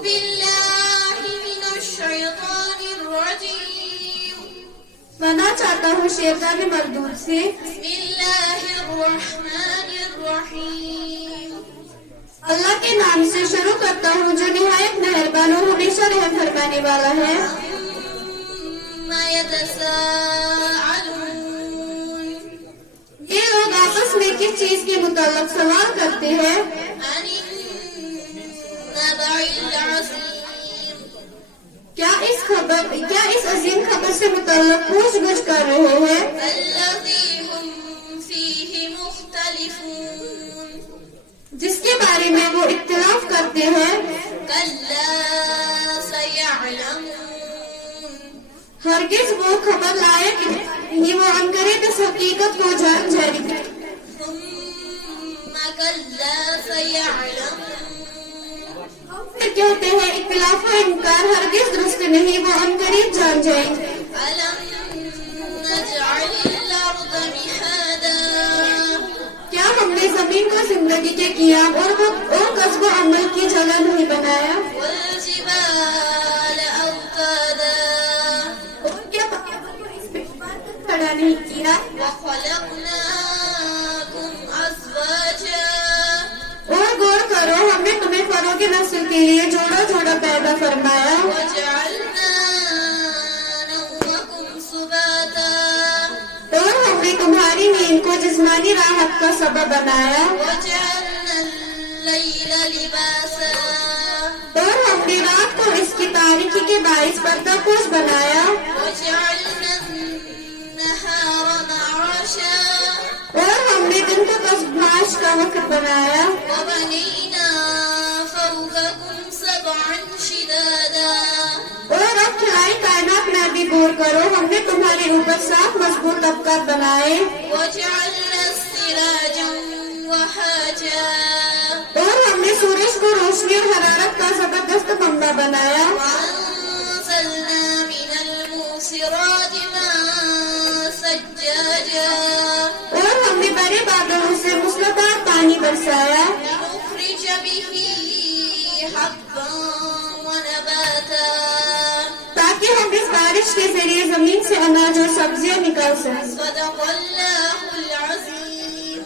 بالله من الشيطان الرجيم پناہ چاہتا ہوں شیطان مردود سے بسم الله الرحمن الرحيم اللہ کے نام سے شروع کرتا ہوں جو نہایت مہربان اور ہمیشہ رحم فرمانے والا ہے عما يتساءلون یہ لوگ آپس میں کس چیز کے متعلق سوال کرتے ہیں عن النبأ العظيم کیا اس عظیم خبر سے متعلق پوچھ گچھ کر رہے ہیں الذي هم فيه مختلفون جس کے بارے میں وہ اختلاف کرتے ہیں كلا سيعلمون ہرگز وہ خبر لائق نہیں وہ عنقریب اس حقیقت کو جان جائے گی ثم كلا سيعلمون پھر کہتے ہیں اختلاف و انکار ہرگز درست نہیں وہ عنقریب جان جائیں گے ألم نجعل الأرض مهادا کیا ہم نے زمین کو زندگی کے قیام اور قصب و عمل کی جگہ نہیں بنایا والجبال أوتادا اور کیا پہاڑوں کو اس پہ کھڑا نہیں کیا وخلقناكم أزواجا اور غور کرو ہم نے تمہیں فروں کے نسل کے لیے جوڑا جوڑا پیدا فرمایا وجعلنا نومكم سباتا اور ہم نے تمہاری نیند کو جسمانی راحت کا سبب بنایا وجعلنا الليل لباسا اور ہم نے رات کو اس کی تاریکی کے باعث پردہ پوش بنایا وجعلنا النهار معاشا اور ہم نے دن کو کسب معاش کا وقت بنایا وبنينا فوقكم سبعا شدادا اور اب کھلائی کائنات میں بھی غور کرو ہم نے تمہارے اوپر 7 مضبوط طبقات بنائے وجعلنا سراجا وهاجا اور ہم نے سورج کو روشنی اور حرارت کا زبردست منبع بنایا وأنزلنا من الموسرات ماء ثجاجا اور ہم نے بڑے بادلوں سے موسلادھار پانی برسایا لنخرج به حبا ونباتا تاکہ ہم اس بارش کے ذریعے زمین سے اناج اور سبزیاں نکال سکیں صدق الله